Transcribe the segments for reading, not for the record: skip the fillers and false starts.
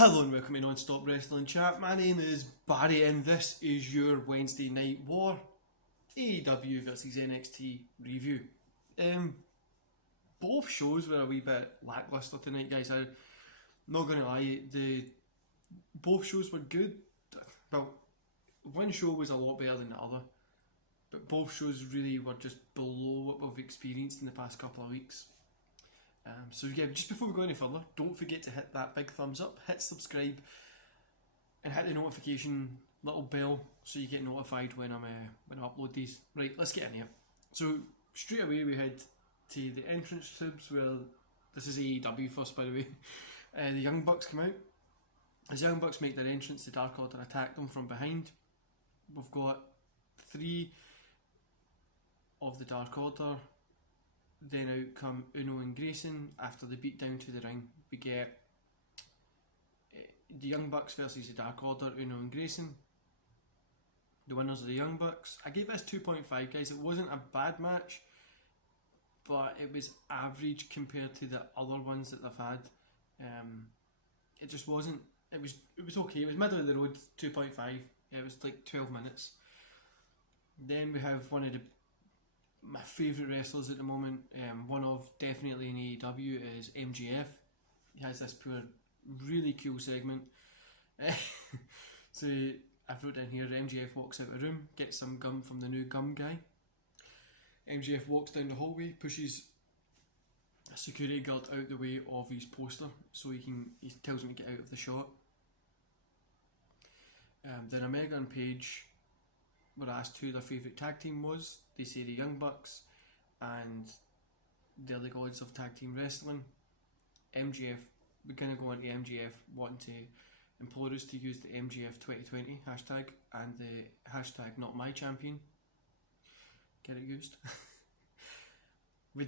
Hello and welcome to Non-Stop Wrestling Chat. My name is Barry and this is your Wednesday Night War AEW versus NXT review. Both shows were a wee bit lackluster tonight, guys. I'm not going to lie, both shows were good. Well, one show was a lot better than the other, but both shows really were just below what we've experienced in the past couple of weeks. So yeah, just before we go any further, don't forget to hit that big thumbs up, hit subscribe, and hit the notification little bell so you get notified when I upload these. Right, let's get in here. So straight away we head to the entrance tubes where this is AEW first, by the way. The Young Bucks come out. As Young Bucks make their entrance, the Dark Order attack them from behind. We've got 3 of the Dark Order. Then out come Uno and Grayson. After the beat down to the ring, we get the Young Bucks versus the Dark Order, Uno and Grayson. The winners are the Young Bucks. I gave this 2.5, guys. It wasn't a bad match, but it was average compared to the other ones that they've had. It just wasn't. It was okay. It was middle of the road, 2.5. It was like 12 minutes. Then we have one of my favourite wrestlers at the moment, one of definitely in AEW, is MJF. He has this poor, really cool segment. So I've wrote in here, MJF walks out of the room, gets some gum from the new gum guy. MJF walks down the hallway, pushes a security guard out the way of his poster so he tells him to get out of the shot. Then Omega and Page were asked who their favourite tag team was. They say the Young Bucks, and they're the gods of tag team wrestling. MJF, we're going to go into MJF wanting to implore us to use the MJF 2020 hashtag and the hashtag not my champion. Get it used. We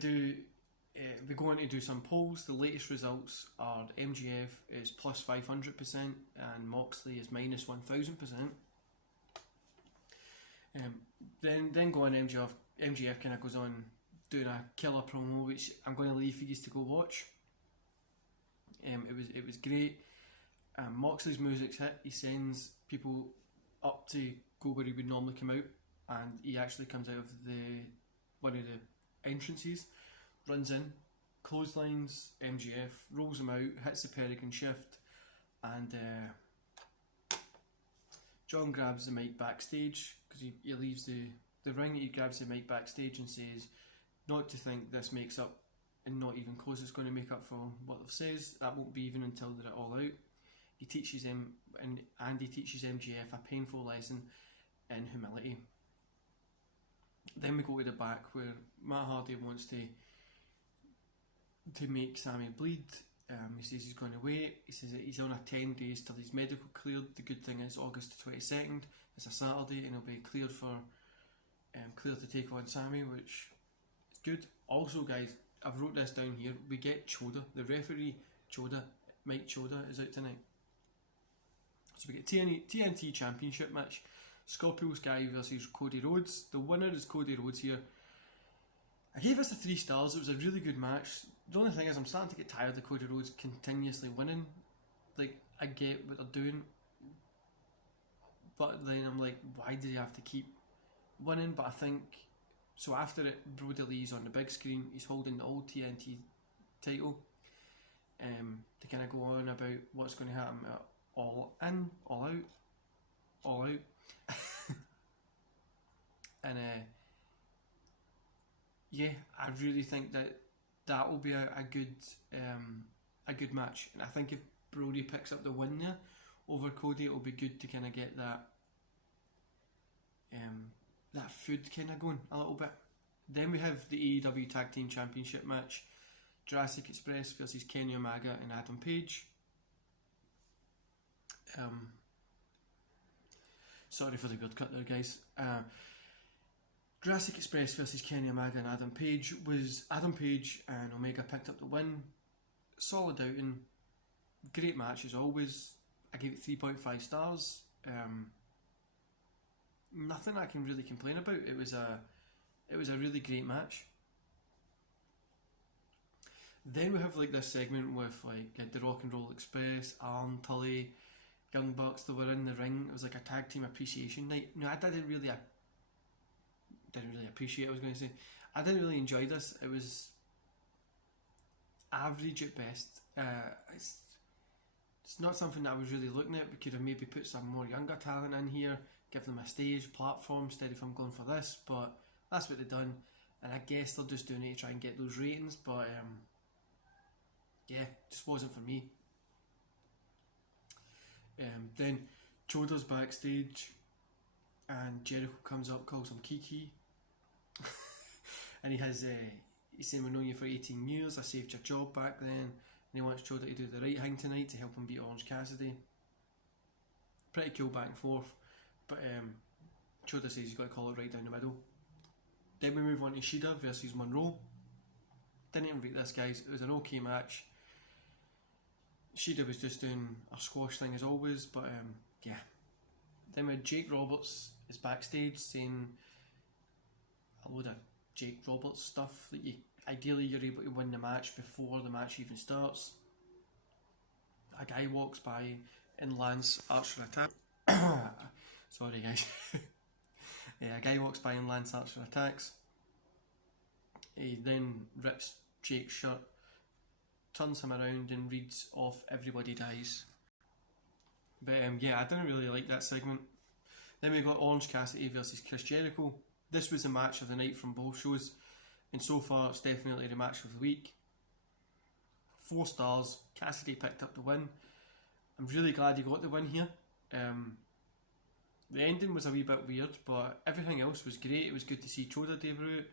go on to do some polls. The latest results are MJF is plus 500% and Moxley is minus 1000%. Then go on MJF kind of goes on doing a killer promo, which I'm going to leave for you to go watch. It was great. Moxley's music's hit. He sends people up to go where he would normally come out, and he actually comes out of one of the entrances, runs in, clotheslines MJF, rolls him out, hits the Peregrine shift, and John grabs the mic backstage because he leaves the ring. He grabs the mic backstage and says, "Not to think this makes up, and not even close, it's going to make up for what they've says. That won't be even until they're all out." He teaches him, and he teaches MJF a painful lesson in humility. Then we go to the back where Matt Hardy wants to make Sammy bleed. He says he's going to wait. He says that he's on a 10 days till he's medical cleared. The good thing is August the 22nd. It's a Saturday and he'll be cleared to take on Sammy, which is good. Also, guys, I've wrote this down here. We get Choda, the referee Choda, Mike Choda is out tonight. So we get TNT Championship match. Scorpio Sky versus Cody Rhodes. The winner is Cody Rhodes here. I gave this a 3 stars. It was a really good match. The only thing is I'm starting to get tired of Cody Rhodes continuously winning. Like, I get what they're doing, but then I'm like, why do they have to keep winning? But I think, so after it, Brody Lee's on the big screen, he's holding the old TNT title. They kind of go on about what's going to happen at All In, All Out, All Out. And yeah, I really think that will be a good match, and I think if Brody picks up the win there over Cody, it'll be good to kind of get that food kind of going a little bit. Then we have the AEW Tag Team Championship match: Jurassic Express versus Kenny Omega and Adam Page. Sorry for the good cut there, guys. Jurassic Express versus Kenny Omega and Adam Page was Adam Page and Omega picked up the win. Solid outing, great match as always. I gave it 3.5 stars. Nothing I can really complain about. It was a really great match. Then we have like this segment with like the Rock and Roll Express, Arn, Tully, Young Bucks. They were in the ring. It was like a tag team appreciation night. No, I didn't really appreciate it. I was going to say I didn't really enjoy this. It was average at best. It's not something that I was really looking at. We could have maybe put some more younger talent in here, give them a stage platform instead of I'm going for this. But that's what they've done, and I guess they're just doing it to try and get those ratings. But yeah, just wasn't for me. Then Choda's backstage, and Jericho comes up, calls him Kiki, and he's saying, "We've known you for 18 years. I saved your job back then." And he wants Choda to do the right thing tonight to help him beat Orange Cassidy. Pretty cool back and forth, but Choda says he's got to call it right down the middle. Then we move on to Shida versus Monroe. Didn't even rate this, guys. It was an okay match. Shida was just doing a squash thing as always, but yeah. Then we had Jake Roberts is backstage saying a load of Jake Roberts stuff that ideally you're able to win the match before the match even starts. A guy walks by and lands Archer attack. Sorry guys. Yeah, a guy walks by and lands Archer attacks. He then rips Jake's shirt, turns him around and reads off "Everybody Dies." But yeah, I didn't really like that segment. Then we got Orange Cassidy versus Chris Jericho. This was the match of the night from both shows, and so far it's definitely the match of the week. 4 stars. Cassidy picked up the win. I'm really glad he got the win here. The ending was a wee bit weird, but everything else was great. It was good to see Choda debut.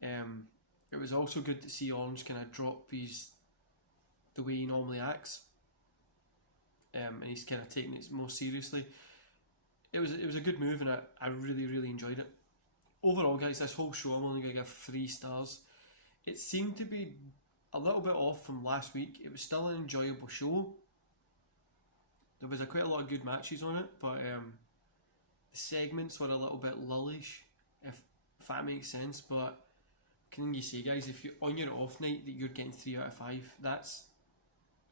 It was also good to see Orange kind of drop the way he normally acts, and he's kind of taking it more seriously. It was a good move, and I really enjoyed it. Overall, guys, this whole show I'm only going to give 3 stars. It seemed to be a little bit off from last week. It was still an enjoyable show. There was quite a lot of good matches on it, but the segments were a little bit lullish, if that makes sense. But can you say, guys, if you're on your off night that you're getting 3 out of 5, that's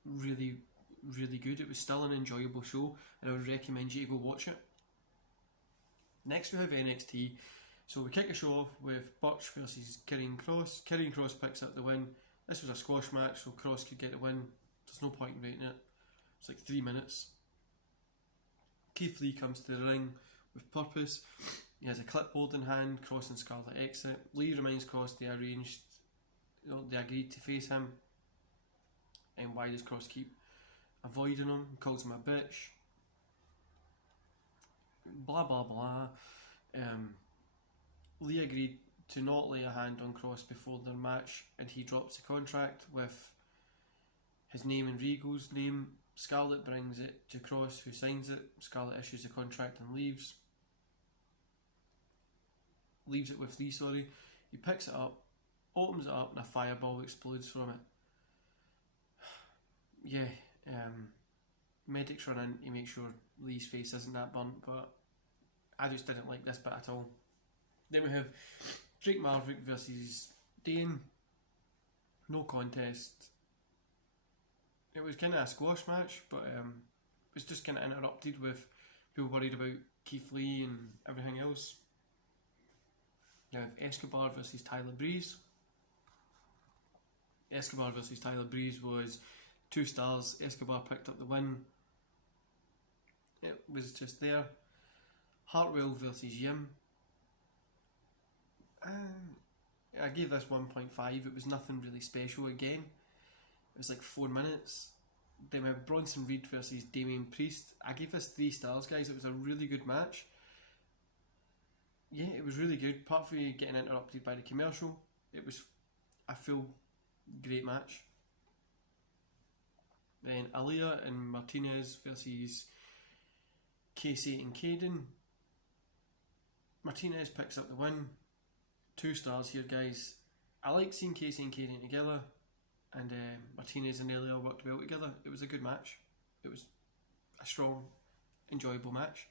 really good. It was still an enjoyable show, and I would recommend you to go watch it. Next we have NXT. So we kick the show off with Burch versus Karrion Kross. Karrion Kross picks up the win. This was a squash match, so Kross could get the win. There's no point in rating it. It's like 3 minutes. Keith Lee comes to the ring with purpose. He has a clipboard in hand. Kross and Scarlett exit. Lee reminds Kross they agreed to face him. And why does Kross keep avoiding him? Calls him a bitch. Blah blah blah. Lee agreed to not lay a hand on Kross before their match, and he drops the contract with his name and Regal's name. Scarlett brings it to Kross, who signs it. Scarlett issues the contract and leaves it with Lee, sorry. He picks it up, opens it up, and a fireball explodes from it. Yeah, medics run in to make sure Lee's face isn't that burnt, but I just didn't like this bit at all. Then we have Drake Maverick versus Dane. No contest. It was kind of a squash match, but it was just kind of interrupted with people worried about Keith Lee and everything else. You have Escobar versus Tyler Breeze. Escobar versus Tyler Breeze was 2 stars. Escobar picked up the win. It was just there. Hartwell versus Yim. I gave this 1.5. It was nothing really special again. It was like 4 minutes. Then we have Bronson Reed versus Damian Priest. I gave this 3 stars, guys. It was a really good match. Yeah, it was really good. Apart from getting interrupted by the commercial, it was a full great match. Then Aaliyah and Martinez versus Casey and Caden. Martinez picks up the win. 2 stars here, guys. I like seeing Casey and Caden together, and Martinez and Aaliyah worked well together. It was a good match. It was a strong, enjoyable match.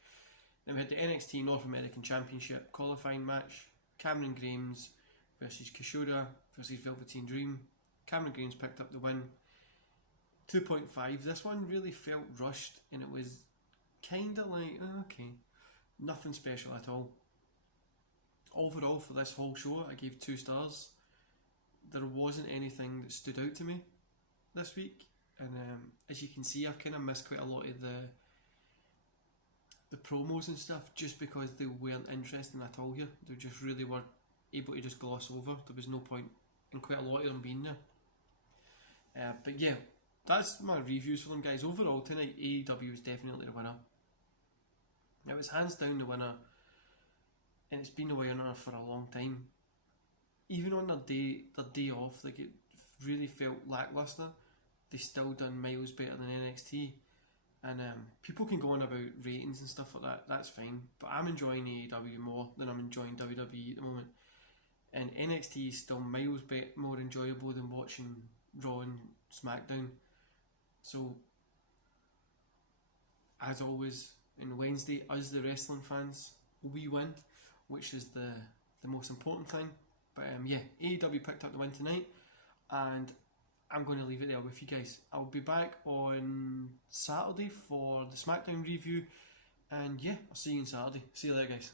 Then we had the NXT North American Championship qualifying match. Cameron Grimes versus Kushida versus Velveteen Dream. Cameron Grimes picked up the win. 2.5. This one really felt rushed, and it was kind of like, okay, nothing special at all. Overall, for this whole show, I gave 2 stars. There wasn't anything that stood out to me this week, and as you can see, I've kind of missed quite a lot of the promos and stuff just because they weren't interesting at all here. They just really were able to just gloss over. There was no point in quite a lot of them being there. But yeah, that's my reviews for them, guys. Overall, tonight, AEW was definitely the winner. It was hands down the winner, and it's been the winner for a long time. Even on their day off, like, it really felt lackluster. They still done miles better than NXT. And people can go on about ratings and stuff like that, that's fine. But I'm enjoying AEW more than I'm enjoying WWE at the moment. And NXT is still miles more enjoyable than watching Raw and SmackDown. So, as always, on Wednesday, us the wrestling fans, we win, which is the most important thing. But yeah, AEW picked up the win tonight, and I'm going to leave it there with you guys. I'll be back on Saturday for the SmackDown review, and yeah, I'll see you on Saturday. See you later, guys.